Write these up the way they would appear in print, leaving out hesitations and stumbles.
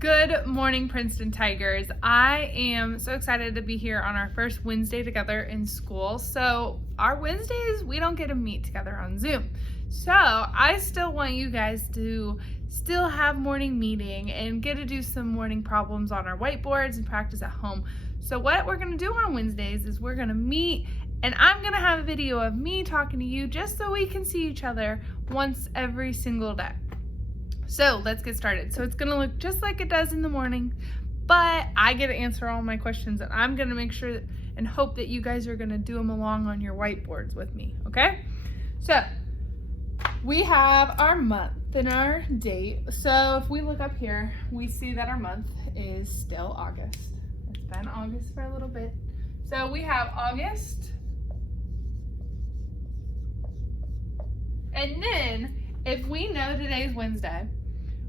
Good morning, Princeton Tigers. I am so excited to be here on our first Wednesday together in school. So our Wednesdays, we don't get to meet together on Zoom. So I still want you guys to still have morning meeting and get to do some morning problems on our whiteboards and practice at home. So what we're gonna do on Wednesdays is we're gonna meet and I'm gonna have a video of me talking to you just so we can see each other once every single day. So let's get started. So it's gonna look just like it does in the morning, but I get to answer all my questions and I'm gonna make sure and hope that you guys are gonna do them along on your whiteboards with me, okay? So we have our month and our date. So if we look up here, we see that our month is still August. It's been August for a little bit. So we have August. And then if we know today's Wednesday,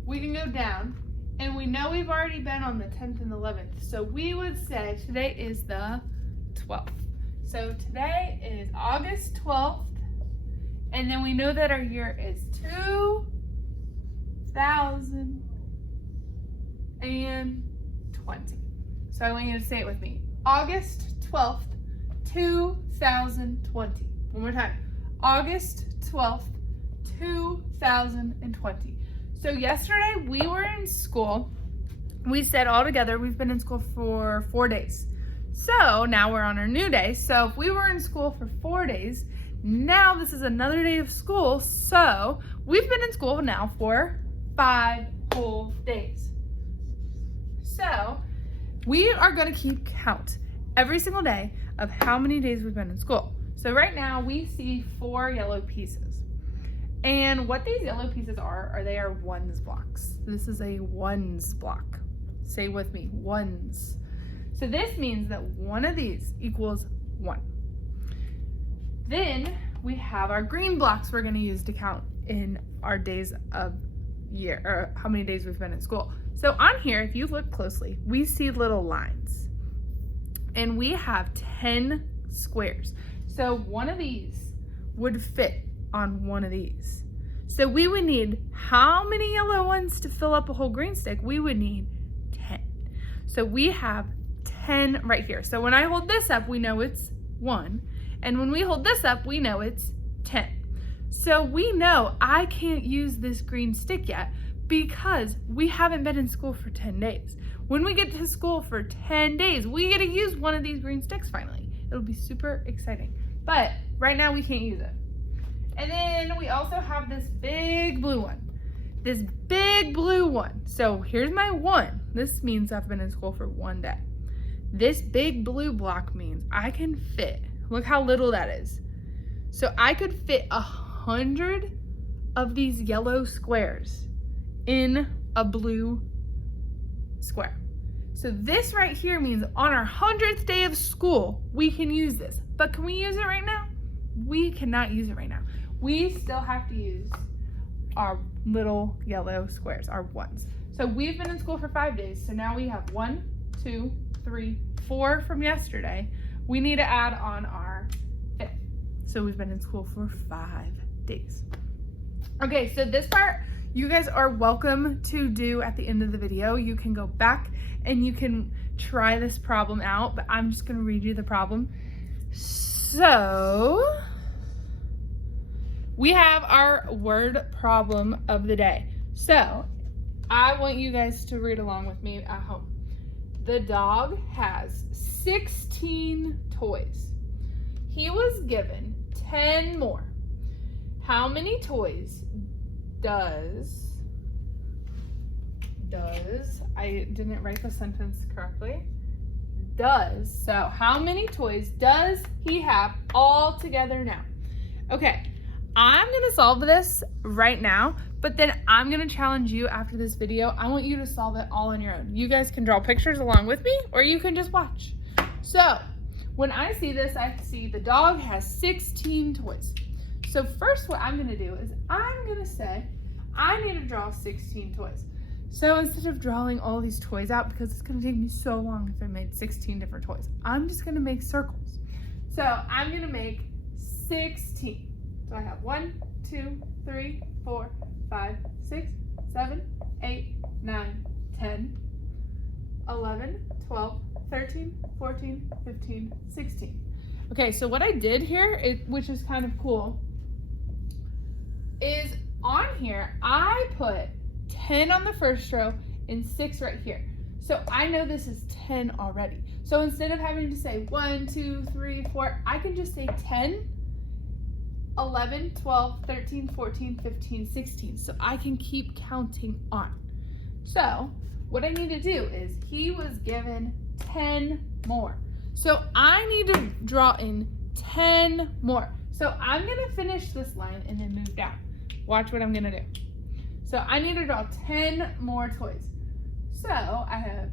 we can go down and we know we've already been on the 10th and 11th. So we would say today is the 12th. So today is August 12th. And then we know that our year is 2020. So I want you to say it with me. August 12th, 2020. One more time. August 12th, 2020. So yesterday we were in school. We said all together we've been in school for 4 days. So now we're on our new day. So if we were in school for 4 days, now this is another day of school. So we've been in school now for 5 whole days. So we are going to keep count every single day of how many days we've been in school. So right now we see 4 yellow pieces. And what these yellow pieces are they are ones blocks. This is a ones block. Say with me, ones. So this means that one of these equals 1. Then we have our green blocks we're going to use to count in our days of year, or how many days we've been in school. So on here, if you look closely, we see little lines. And we have 10 squares. So one of these would fit on one of these. So we would need how many yellow ones to fill up a whole green stick? We would need 10. So we have 10 right here. So when I hold this up, we know it's 1. And when we hold this up, we know it's 10. So we know I can't use this green stick yet because we haven't been in school for 10 days. When we get to school for 10 days, we get to use one of these green sticks finally. It'll be super exciting. But right now we can't use it. And then we also have this big blue one. This big blue one. So here's my 1. This means I've been in school for 1 day. This big blue block means I can fit, look how little that is. So I could fit 100 of these yellow squares in a blue square. So this right here means on our 100th day of school, we can use this. But can we use it right now? We cannot use it right now. We still have to use our little yellow squares, our ones. So we've been in school for 5 days. So now we have 1, 2, 3, 4 from yesterday. We need to add on our 5th. So we've been in school for 5 days. Okay, so this part you guys are welcome to do at the end of the video. You can go back and you can try this problem out, but I'm just gonna read you the problem. So we have our word problem of the day. So I want you guys to read along with me at home. The dog has 16 toys. He was given 10 more. How many toys does, I didn't write the sentence correctly. So how many toys does he have all together now? Okay, I'm gonna solve this right now, but then I'm gonna challenge you after this video. I want you to solve it all on your own. You guys can draw pictures along with me, or you can just watch. So when I see this, I see the dog has 16 toys. So first what I'm gonna do is I'm gonna say, I need to draw 16 toys. So instead of drawing all these toys out, because it's gonna take me so long if I made 16 different toys, I'm just gonna make circles. So I'm gonna make 16. So I have 1, 2, 3, 4, 5, 6, 7, 8, 9, 10, 11, 12, 13, 14, 15, 16. Okay, so what I did here, which is kind of cool, is on here, I put 10 on the first row and 6 right here. So I know this is 10 already. So instead of having to say 1, 2, 3, 4, I can just say 10, 11, 12, 13, 14, 15, 16. So I can keep counting on. So what I need to do is he was given 10 more. So I need to draw in 10 more. So I'm gonna finish this line and then move down. Watch what I'm gonna do. So I need to draw 10 more toys. So I have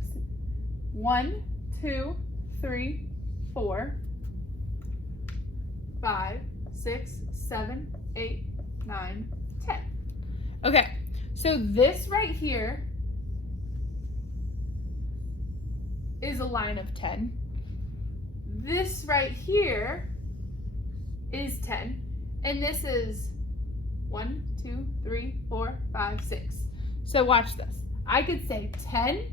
1, 2, 3, 4, 5, 6, 7, 8, 9, 10. Okay, so this right here is a line of 10. This right here is 10. And this is 1, 2, 3, 4, 5, 6. So watch this. I could say 10.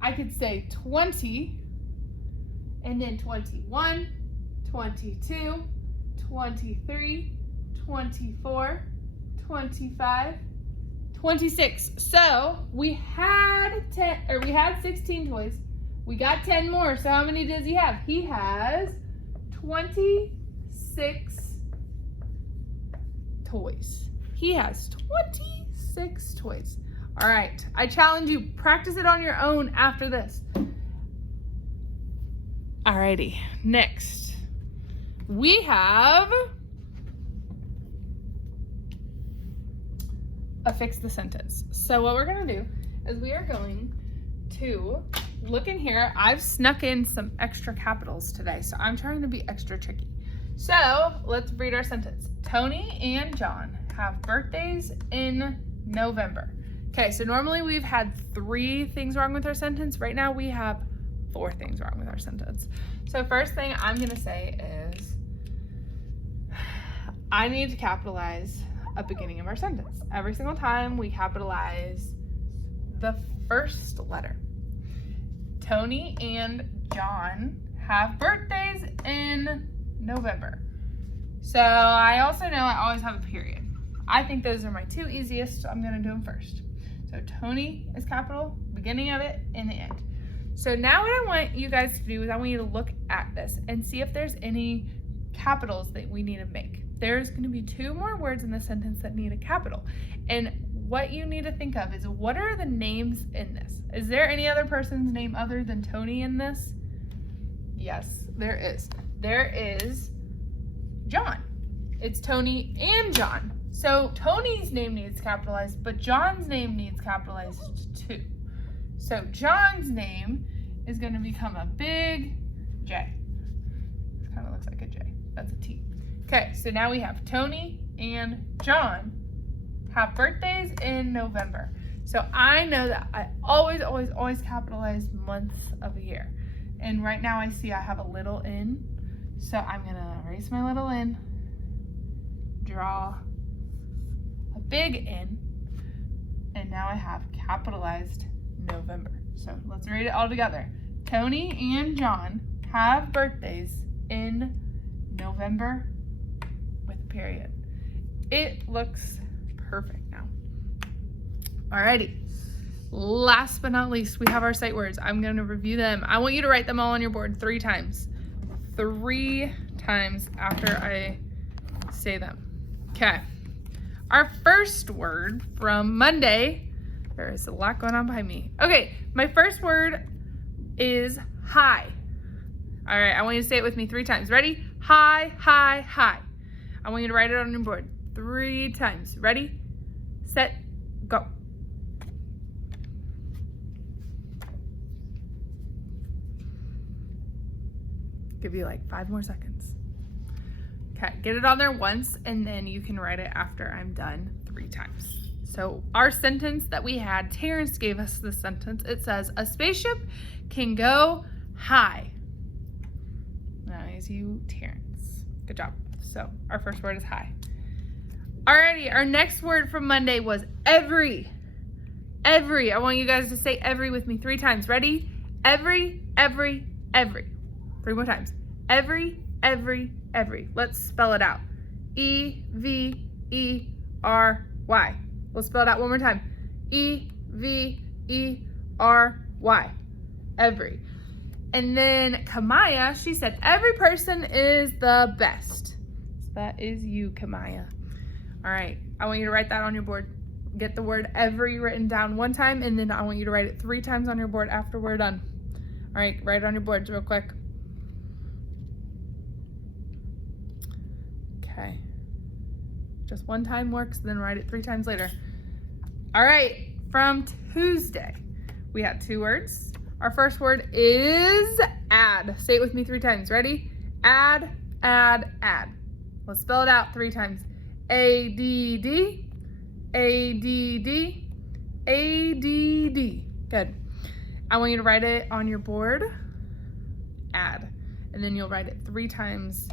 I could say 20. And then 21, 22, 23, 24, 25, 26. So we had 16 toys. We got 10 more. So how many does he have? He has 26 toys. He has 26 toys. All right, I challenge you, practice it on your own after this. Alrighty, next we have affix the sentence. So what we're gonna do is we are going to look in here. I've snuck in some extra capitals today, so I'm trying to be extra tricky. So let's read our sentence. Tony and John have birthdays in November. Okay, so normally we've had 3 things wrong with our sentence. Right now we have 4 things wrong with our sentence. So first thing I'm gonna say is, I need to capitalize a beginning of our sentence. Every single time we capitalize the first letter. Tony and John have birthdays in November. So I also know I always have a period. I think those are my 2 easiest, so I'm gonna do them first. So Tony is capital, beginning of it, and the end. So now what I want you guys to do is I want you to look at this and see if there's any capitals that we need to make. There's gonna be 2 more words in the sentence that need a capital. And what you need to think of is, what are the names in this? Is there any other person's name other than Tony in this? Yes, there is. There is John. It's Tony and John. So Tony's name needs capitalized, but John's name needs capitalized too. So John's name is going to become a big J. It kind of looks like a J. That's a T. Okay, so now we have Tony and John have birthdays in November. So I know that I always capitalize months of the year. And right now I see I have a little N. So I'm going to erase my little N, draw a big N, and now I have capitalized November. So let's read it all together. Tony and John have birthdays in November with a period. It looks perfect now. Alrighty. Last but not least, we have our sight words. I'm going to review them. I want you to write them all on your board 3 times. 3 times after I say them. Okay. Our first word from Monday, there is a lot going on behind me. Okay, my first word is hi. All right, I want you to say it with me 3 times. Ready? Hi, hi, hi. I want you to write it on your board 3 times. Ready, set, go. Give you like 5 more seconds. Okay, get it on there once, and then you can write it after I'm done 3 times. So our sentence that we had, Terrence gave us the sentence. It says, a spaceship can go high. Nice, you, Terrence. Good job. So our first word is high. Alrighty, our next word from Monday was every. Every. I want you guys to say every with me 3 times. Ready? Every, every, every. 3 more times. Every, every, every. Let's spell it out. E-V-E-R-Y. We'll spell it out one more time. E-V-E-R-Y. Every. And then Kamaya, she said, every person is the best. So that is you, Kamaya. All right, I want you to write that on your board. Get the word every written down 1 time, and then I want you to write it 3 times on your board after we're done. All right, write it on your boards real quick. Okay. Just 1 time works, then write it 3 times later. All right, from Tuesday, we had 2 words. Our first word is add. Say it with me 3 times. Ready? Add, add, add. Let's spell it out 3 times. A-D-D, A-D-D, A-D-D. Good. I want you to write it on your board, add. And then you'll write it 3 times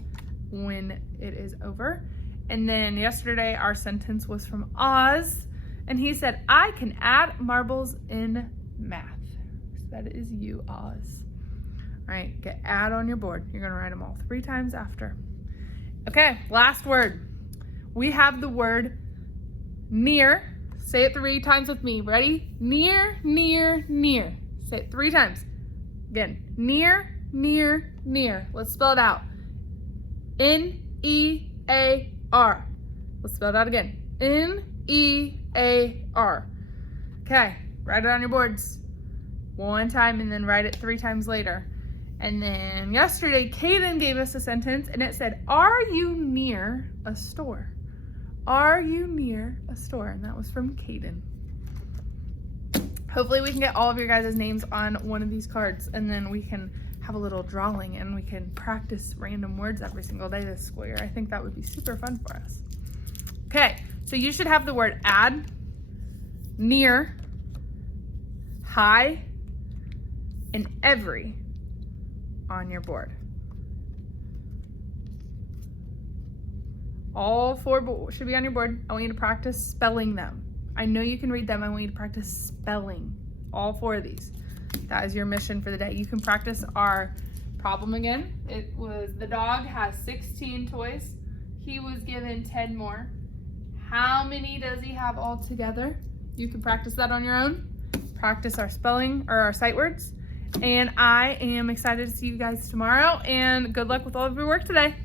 when it is over. And then yesterday, our sentence was from Oz. And he said, I can add marbles in math. So that is you, Oz. All right, get add on your board. You're gonna write them all 3 times after. Okay, last word. We have the word near. Say it 3 times with me. Ready? Near, near, near. Say it 3 times. Again, near, near, near. Let's spell it out. N-E-A-R. Let's spell it out again. N-E-A-R. Okay, write it on your boards 1 time and then write it 3 times later. And then yesterday, Kaden gave us a sentence and it said, are you near a store? Are you near a store? And that was from Kaden. Hopefully we can get all of your guys' names on one of these cards, and then we can have a little drawing and we can practice random words every single day this school year. I think that would be super fun for us. Okay, so you should have the word add, near, high, and every on your board. All 4 should be on your board. I want you to practice spelling them. I know you can read them. I want you to practice spelling all 4 of these. That is your mission for the day. You can practice our problem again. It was the dog has 16 toys. He was given 10 more. How many does he have all together? You can practice that on your own. Practice our spelling or our sight words. And I am excited to see you guys tomorrow, and good luck with all of your work today.